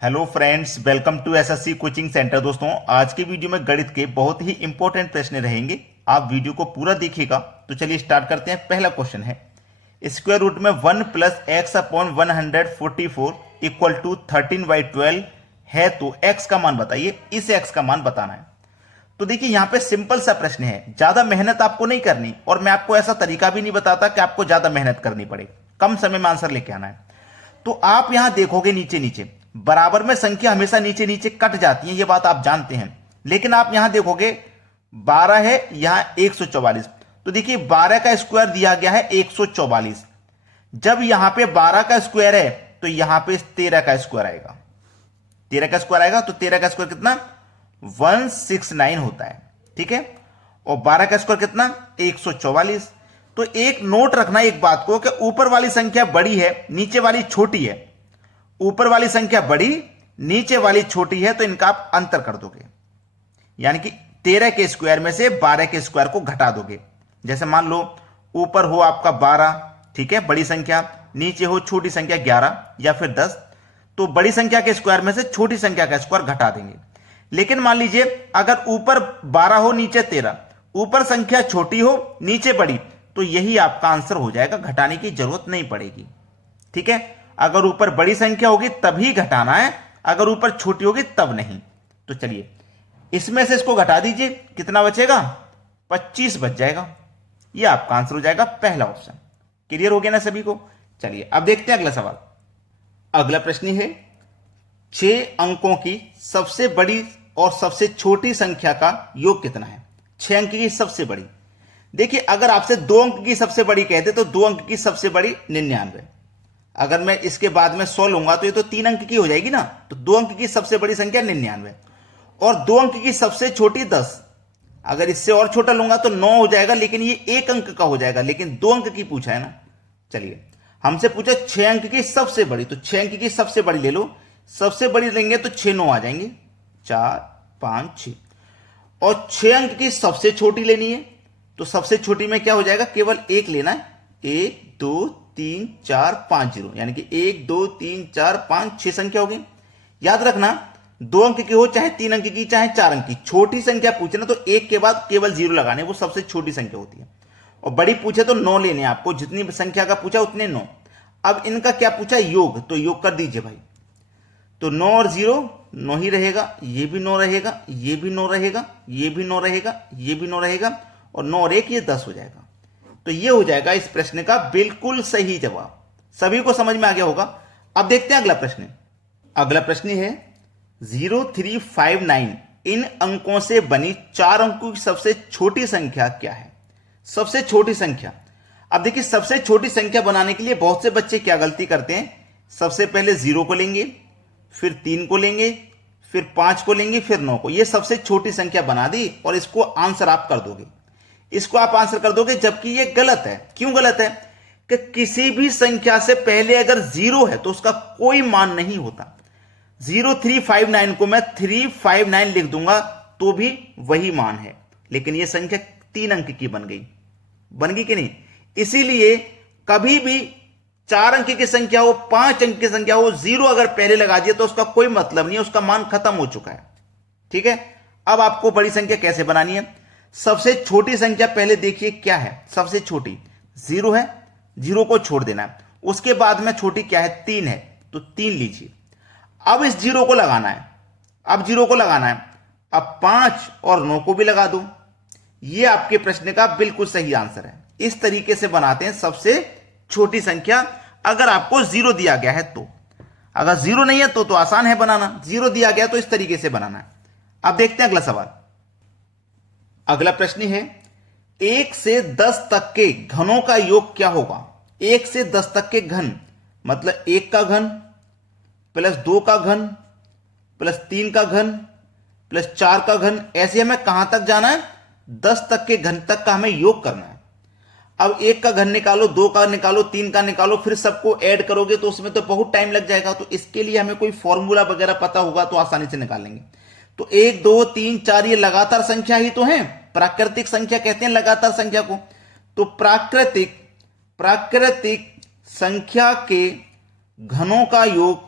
Hello friends, welcome to SSC coaching centre. दोस्तों, आज की वीडियो में गणित के बहुत ही इंपॉर्टेंट प्रश्न रहेंगे। आप वीडियो को पूरा देखिएगा। तो चलिए स्टार्ट करते हैं। पहला क्वेश्चन है, स्क्वायर रूट में 1 plus x upon 144 equal to 13/12 है तो एक्स का मान बताइए। इस एक्स का मान बताना है। तो देखिए, यहां पे सिंपल सा प्रश्न है, ज्यादा मेहनत आपको नहीं करनी, और मैं आपको ऐसा तरीका भी नहीं बताता कि आपको ज्यादा मेहनत करनी पड़े। कम समय में आंसर लेके आना है। तो आप यहां देखोगे, नीचे नीचे बराबर में संख्या हमेशा नीचे नीचे कट जाती है, ये बात आप जानते हैं। लेकिन आप यहां देखोगे 12 है, यहां 144। तो देखिए, 12 का स्क्वायर दिया गया है 144। जब यहां पे 12 का स्क्वायर है तो यहां पे 13 का स्क्वायर आएगा। 13 का स्क्वायर आएगा तो 13 का स्क्वायर कितना? 169 होता है। ठीक है। और 12 का स्क्वायर कितना? 144। तो एक नोट रखना एक बात को, कि ऊपर वाली संख्या बड़ी है, नीचे वाली छोटी है। ऊपर वाली संख्या बड़ी, नीचे वाली छोटी है, तो इनका आप अंतर कर दोगे। यानी कि 13 के स्क्वायर में से 12 के स्क्वायर को घटा दोगे। जैसे मान लो ऊपर हो आपका 12, ठीक है, बड़ी संख्या, नीचे हो छोटी संख्या 11 या फिर 10, तो बड़ी संख्या के स्क्वायर में से छोटी संख्या का स्क्वायर घटा देंगे। लेकिन मान लीजिए अगर ऊपर 12 हो, नीचे 13, ऊपर संख्या छोटी हो, नीचे बड़ी, तो यही आपका आंसर हो जाएगा, घटाने की जरूरत नहीं पड़ेगी। ठीक है। अगर ऊपर बड़ी संख्या होगी तभी घटाना है, अगर ऊपर छोटी होगी तब नहीं। तो चलिए इसमें से इसको घटा दीजिए, कितना बचेगा? 25 बच जाएगा। ये आपका आंसर हो जाएगा, पहला ऑप्शन। क्लियर हो गया ना सभी को? चलिए अब देखते हैं अगला सवाल। अगला प्रश्न है, 6 अंकों की सबसे बड़ी और सबसे छोटी संख्या का योग कितना है? 6 अंक की सबसे बड़ी। देखिए, अगर आपसे 2 अंक की सबसे बड़ी कहते तो 2 अंक की सबसे बड़ी 99। अगर मैं इसके बाद में 100 लूंगा तो ये तो 3 अंक की हो जाएगी ना। तो 2 अंक की सबसे बड़ी संख्या 99 और 2 अंक की सबसे छोटी 10। अगर इससे और छोटा लूंगा तो 9 हो जाएगा, लेकिन ये 1 अंक का हो जाएगा, लेकिन 2 अंक की पूछा है ना। चलिए, हमसे पूछा 6 अंक की सबसे बड़ी, तो 6 अंक की सबसे बड़ी ले लो। सबसे बड़ी लेंगे तो 6 9 आ जाएंगे, 4 5 6। और 6 अंक की सबसे छोटी लेनी है, तो सबसे छोटी में क्या हो जाएगा? केवल 1 लेना है। 1 2 3 4 5 0, यानी कि 1 2 3 4 5 6 संख्या होगी। याद रखना, 2 अंक की हो चाहे 3 अंक की चाहे 4 अंक की, छोटी संख्या पूछना तो 1 के बाद केवल 0 लगाने, वो सबसे छोटी संख्या होती है। और बड़ी पूछे तो 9 लेने आपको, जितनी संख्या का पूछा उतने 9। अब इनका क्या पूछा? योग, तो योग कर दीजिए भाई। तो 9 और 0 9 ही रहेगा, ये भी 9 रहेगा, ये भी 9 रहेगा, ये भी 9 रहेगा, ये भी 9 रहेगा, और 9 और 1 ये 10 हो जाएगा। तो ये हो जाएगा इस प्रश्न का बिल्कुल सही जवाब। सभी को समझ में आ गया होगा। अब देखते हैं अगला प्रश्न। अगला प्रश्न है, 0359 इन अंकों से बनी 4 अंकों की सबसे छोटी संख्या क्या है? सबसे छोटी संख्या। अब देखिए, सबसे छोटी संख्या बनाने के लिए बहुत से बच्चे क्या गलती करते हैं, सबसे पहले 0 को लेंगे, फिर 3 को लेंगे, फिर 5 को लेंगे, फिर 9 को। ये सबसे छोटी संख्या बना दी और इसको आंसर आप कर दोगे। इसको आप आंसर कर दोगे, जबकि ये गलत है। क्यों गलत है? कि किसी भी संख्या से पहले अगर 0 है तो उसका कोई मान नहीं होता। 0359 को मैं 359 लिख दूंगा तो भी वही मान है, लेकिन यह संख्या 3 अंक की बन गई। बन गई कि नहीं? इसीलिए कभी भी 4 अंक की संख्या हो, 5 अंक की संख्या हो, 0 अगर पहले लगा दिया तो उसका कोई मतलब नहीं है, उसका मान खत्म हो चुका है। ठीक है। अब आपको बड़ी संख्या कैसे बनानी है? सबसे छोटी संख्या पहले देखिए क्या है। सबसे छोटी 0 है, 0 को छोड़ देना है। उसके बाद में छोटी क्या है? 3 है, तो 3 लीजिए। अब इस 0 को लगाना है, अब 0 को लगाना है। अब 5 और 9 को भी लगा दो। ये आपके प्रश्न का बिल्कुल सही आंसर है। इस तरीके से बनाते हैं सबसे छोटी संख्या, अगर आपको 0 दिया गया है तो। अगर 0 नहीं है तो आसान है बनाना, 0 दिया गया तो इस तरीके से बनाना है। अब देखते हैं अगला सवाल। अगला प्रश्न है, 1 से 10 तक के घनों का योग क्या होगा? 1 से 10 तक के घन मतलब 1 का घन प्लस 2 का घन प्लस 3 का घन प्लस 4 का घन। ऐसे हमें कहां तक जाना है? 10 तक के घन तक का हमें योग करना है। अब 1 का घन निकालो, 2 का निकालो, 3 का निकालो, फिर सबको ऐड करोगे तो उसमें तो बहुत टाइम लग जाएगा। तो इसके लिए हमें कोई फॉर्मूला वगैरह पता होगा तो आसानी से निकाल लेंगे। तो 1 2 3 4 ये लगातार संख्या ही तो है, प्राकृतिक संख्या कहते हैं लगातार संख्या को। तो प्राकृतिक संख्या के घनों का योग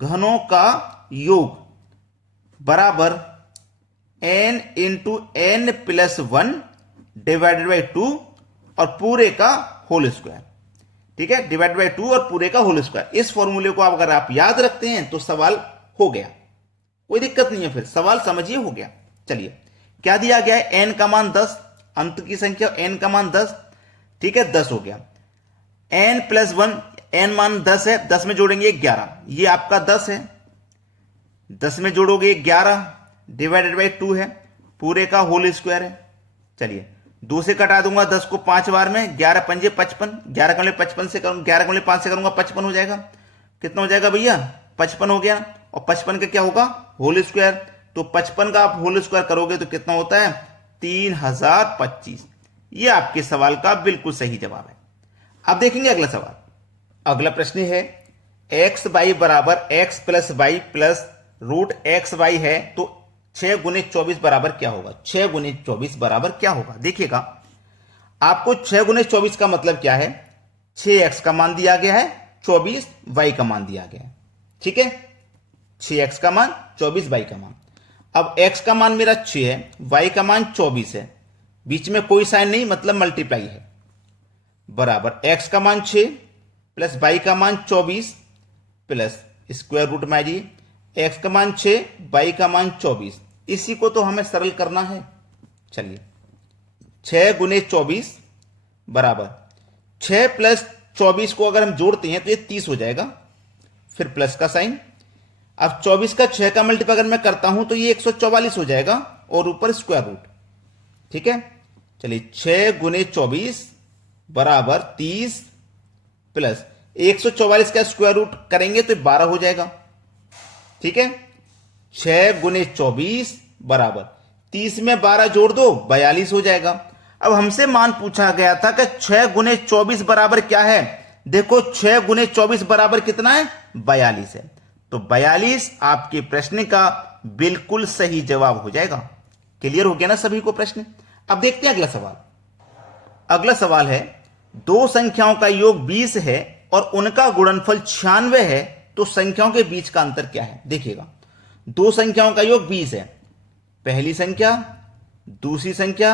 घनों का योग बराबर n into n plus 1 divided by 2 और पूरे का होल स्क्वायर। ठीक है, डिवाइड बाई 2 और पूरे का होल स्क्वायर। इस फॉर्मूले को अगर आप याद रखते हैं तो सवाल हो गया, कोई दिक्कत नहीं है, फिर सवाल समझिए हो गया। चलिए क्या दिया गया है, n का मान 10, अंत की संख्या n का मान 10। ठीक है, 10 हो गया। n प्लस 1, n मान 10 है, 10 में जोड़ेंगे 11, ये आपका 10 है, 10 में जोड़ोगे 11 डिवाइडेड बाई 2 है, पूरे का होल स्क्वायर है। चलिए 2 से कटा दूंगा 10 को 5 बार में, 11 पंजे 55, 11 का 55 से करूंगा, 11 का 5 से करूंगा 55 हो जाएगा। कितना हो जाएगा भैया, 55 हो गया। और 55 का क्या होगा, होल स्क्वायर। तो 55 का आप होल स्क्वायर करोगे तो कितना होता है, 3025। ये आपके सवाल का बिल्कुल सही जवाब है। अब देखेंगे अगला सवाल। अगला प्रश्न है एक्स वाई बराबर x plus y plus root x y है, तो 6 गुने 24 बराबर क्या होगा। 6 गुने 24 बराबर क्या होगा, देखिएगा आपको 6 गुने 24 का मतलब क्या है, 6x का मान दिया गया है, 24 y का मान दिया गया है। ठीक है, 6x का मान 24 y का मान। अब x का मान मेरा 6 है, y का मान 24 है, बीच में कोई साइन नहीं मतलब मल्टीप्लाई है, बराबर x का मान 6 प्लस y का मान 24 प्लस स्क्वायर रूट में आ जाइए, x का मान 6 y का मान 24। इसी को तो हमें सरल करना है। चलिए 6 गुने 24 बराबर 6 प्लस 24 को अगर हम जोड़ते हैं तो ये 30 हो जाएगा, फिर प्लस का साइन। अब 24 का 6 का मल्टीप्लाई अगर मैं करता हूं तो ये 144 हो जाएगा और ऊपर स्क्वायर रूट। ठीक है, चलिए 6 गुने 24 बराबर 30 प्लस 144 का स्क्वायर रूट करेंगे तो 12 हो जाएगा। ठीक है, 6 गुने 24 बराबर 30 में 12 जोड़ दो 42 हो जाएगा। अब हमसे मान पूछा गया था कि 6 गुने 24 बराबर क्या है। देखो 6 गुने 24 बराबर कितना है, 42 है। तो 42 आपके प्रश्न का बिल्कुल सही जवाब हो जाएगा। क्लियर हो गया ना सभी को प्रश्न। अब देखते हैं अगला सवाल। अगला सवाल है दो संख्याओं का योग 20 है और उनका गुणनफल 96 है, तो संख्याओं के बीच का अंतर क्या है। देखिएगा दो संख्याओं का योग 20 है, पहली संख्या दूसरी संख्या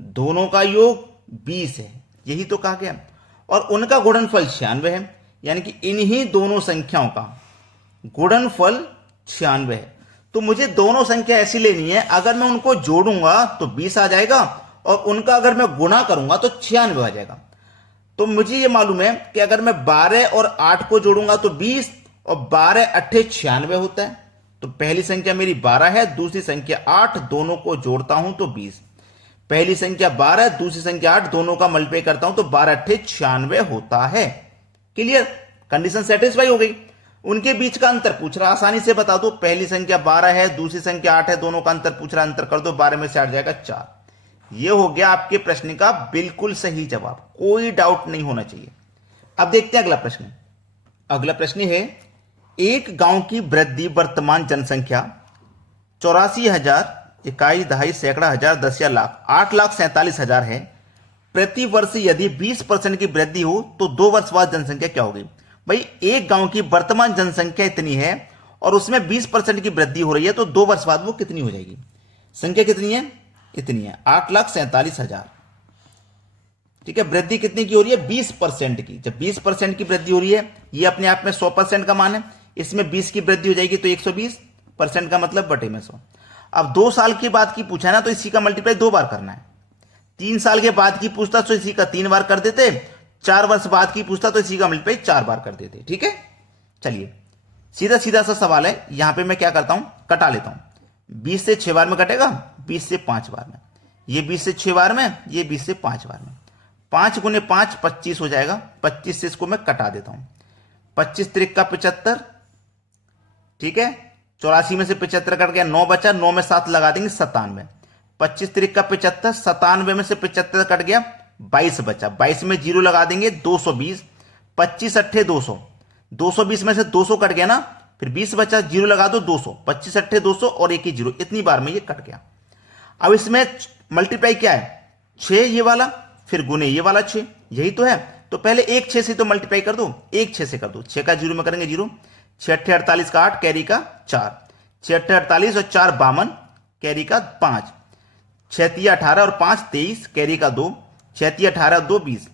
दोनों का योग 20 है, यही तो कहा गया, और उनका गुणनफल 96 है, यानी कि इन्हीं दोनों संख्याओं का गुणनफल 96 है। तो मुझे दोनों संख्या ऐसी लेनी है, अगर मैं उनको जोड़ूंगा तो 20 आ जाएगा और उनका अगर मैं गुणा करूंगा तो 96 आ जाएगा। तो मुझे ये मालूम है कि अगर मैं 12 और 8 को जोड़ूंगा तो 20 और 12 अट्ठे 96 होता है। तो पहली संख्या मेरी 12 है, दूसरी संख्या 8, दोनों को जोड़ता हूं तो 20। पहली संख्या 12, दूसरी संख्या 8, दोनों का मल्टीप्लाई करता हूं तो 12 अट्ठे 96 होता है। क्लियर, कंडीशन सेटिस्फाई हो गई। उनके बीच का अंतर पूछ रहा, आसानी से बता दो। पहली संख्या 12 है, दूसरी संख्या 8 है, दोनों का अंतर पूछ रहा, अंतर कर दो, 12 में से 8 जाएगा 4। यह हो गया आपके प्रश्न का बिल्कुल सही जवाब, कोई डाउट नहीं होना चाहिए। अब देखते हैं अगला प्रश्न। अगला प्रश्न है एक गांव की वृद्धि वर्तमान जनसंख्या 84,000 इकाई दहाई सैकड़ा हजार 10 या लाख 8,47,000 है। प्रति वर्ष यदि 20% की वृद्धि हो तो 2 वर्ष बाद जनसंख्या क्या होगी। भाई एक गांव की वर्तमान जनसंख्या इतनी है और उसमें 20% की वृद्धि हो रही है, तो 2 वर्ष बाद वो कितनी हो जाएगी। संख्या कितनी है, इतनी है 8,47,000। ठीक है, वृद्धि कितनी की हो रही है, 20% की। जब 20% की वृद्धि हो रही है, ये अपने आप में 100% का मान है, इसमें 20 की वृद्धि हो जाएगी तो 120% का मतलब बटे में 100। अब 2 साल के बाद की पूछा ना, तो इसी का मल्टीप्लाई 2 बार करना है। 3 साल के बाद की पूछता तो इसी का 3 बार कर देते, 4 वर्ष बाद की पूछता तो इसी का मल्टीप्लाई 4 बार कर देते। ठीक है, चलिए सीधा सीधा सा सवाल है। यहां पे मैं क्या करता हूं, कटा लेता हूं। 20 से 6 बार में कटेगा, 20 से 5 बार में, ये 20 से 6 बार में, ये 20 से 5 बार में। 5 गुने 5 25 हो जाएगा। 25 से इसको मैं कटा देता हूं। 25 त्रिक का 75, ठीक है, 84 में से 75 कट गया, 9 बचा, 9 में 7 लगा देंगे 97। 25 त्रिक का 75, 97 में से 75 कट गया, 22 बचा, 22 में 0 लगा देंगे 220। 25 अट्ठे 200, 220 में से 200 कट गया ना, फिर 20 बचा, 0 लगा दो 200। 25 अट्ठे 200 और एक ही 0, इतनी बार में ये कट गया। अब इसमें मल्टीप्लाई क्या है, 6 ये वाला, फिर गुने ये वाला 6, यही तो है। तो पहले एक 6 से तो मल्टीप्लाई कर दो, एक 6 से कर दो, 6 का 0 में करेंगे 0, 6 अट्ठे 48 का 8, कैरी का 4, 6 अट्ठे 48 और 4 52, कैरी का 5, 6 तिया 18 और 5 23, कैरी का 2, 6 तिया 18 2 20।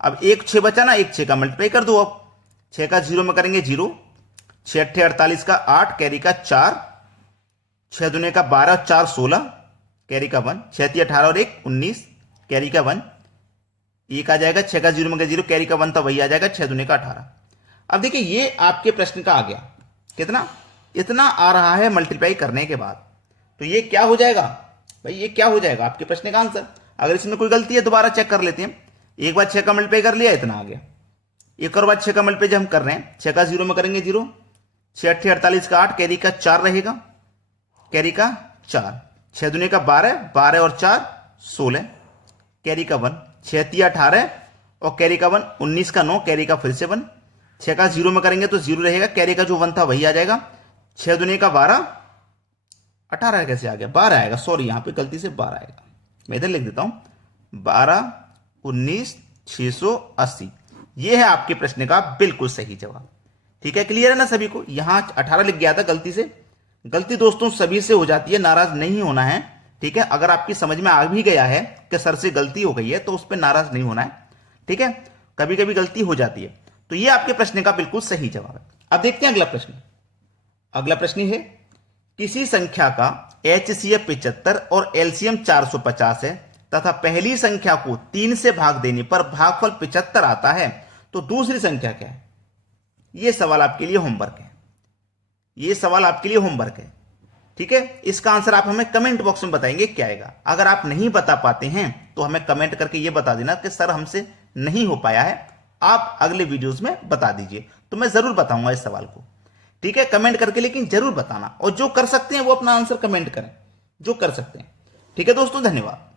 अब एक 6 बचा ना, एक 6 का मल्टीप्लाई कर दो। अब 6 का 0 में करेंगे 0, 6 अट्ठे 48 का 8, कैरी का 4, 6 दुने का 12 और 4 16, कैरी का 1, 6 तिया 18 और 1 19, कैरी का 1, एक आ जाएगा। 6 का 0 में 0, कैरी का 1 था वही आ जाएगा, 6 दुने का 18। अब देखिए ये आपके प्रश्न का आ गया कितना, इतना आ रहा है मल्टीप्लाई करने के बाद। तो ये क्या हो जाएगा भाई, ये क्या हो जाएगा आपके प्रश्न का आंसर। अगर इसमें कोई गलती है दोबारा चेक कर लेते हैं। एक बार 6 का मल्टीप्लाई कर लिया, इतना आ गया। एक और बार 6 का मल्टीप्लाई जब हम कर रहे हैं, 6 का 0 में करेंगे 0, 6 अट्ठे 48 का 8, कैरी का 4 रहेगा, कैरी का 4, 6 दुने का 12, 12 और 4 16, कैरी का 1, 6 तिया 18 और कैरी का 1, 19 का 9, कैरी का फिर से 1, 6 का 0 में करेंगे तो 0 रहेगा, कैरी का जो 1 था वही आ जाएगा। 6 दुने का 12, 18 कैसे आ गया, 12 आएगा, सॉरी यहां पे गलती से 12 आएगा, मैं इधर लिख देता हूं 12 19 680। ये है आपके प्रश्न का बिल्कुल सही जवाब। ठीक है, क्लियर है ना सभी को। यहां 18 लिख गया था गलती से। गलती दोस्तों सभी से हो जाती है, नाराज नहीं होना है। ठीक है, अगर आपकी समझ में आ भी गया है कि सर से गलती हो गई है तो उस पर नाराज नहीं होना है। ठीक है, कभी कभी गलती हो जाती है। तो ये आपके प्रश्न का बिल्कुल सही जवाब है। अब देखते हैं अगला प्रश्न। अगला प्रश्न है, किसी संख्या का HCF 75 और LCM 450 है तथा पहली संख्या को 3 से भाग देने पर भागफल 75 आता है, तो दूसरी संख्या क्या है। यह सवाल आपके लिए होमवर्क है, यह सवाल आपके लिए होमवर्क है। ठीक है, इसका आंसर आप हमें कमेंट बॉक्स में बताएंगे क्या आएगा। अगर आप नहीं बता पाते हैं तो हमें कमेंट करके यह बता देना कि सर हमसे नहीं हो पाया है, आप अगले वीडियोस में बता दीजिए, तो मैं जरूर बताऊंगा इस सवाल को। ठीक है, कमेंट करके लेकिन जरूर बताना, और जो कर सकते हैं वो अपना आंसर कमेंट करें, जो कर सकते हैं। ठीक है दोस्तों, धन्यवाद।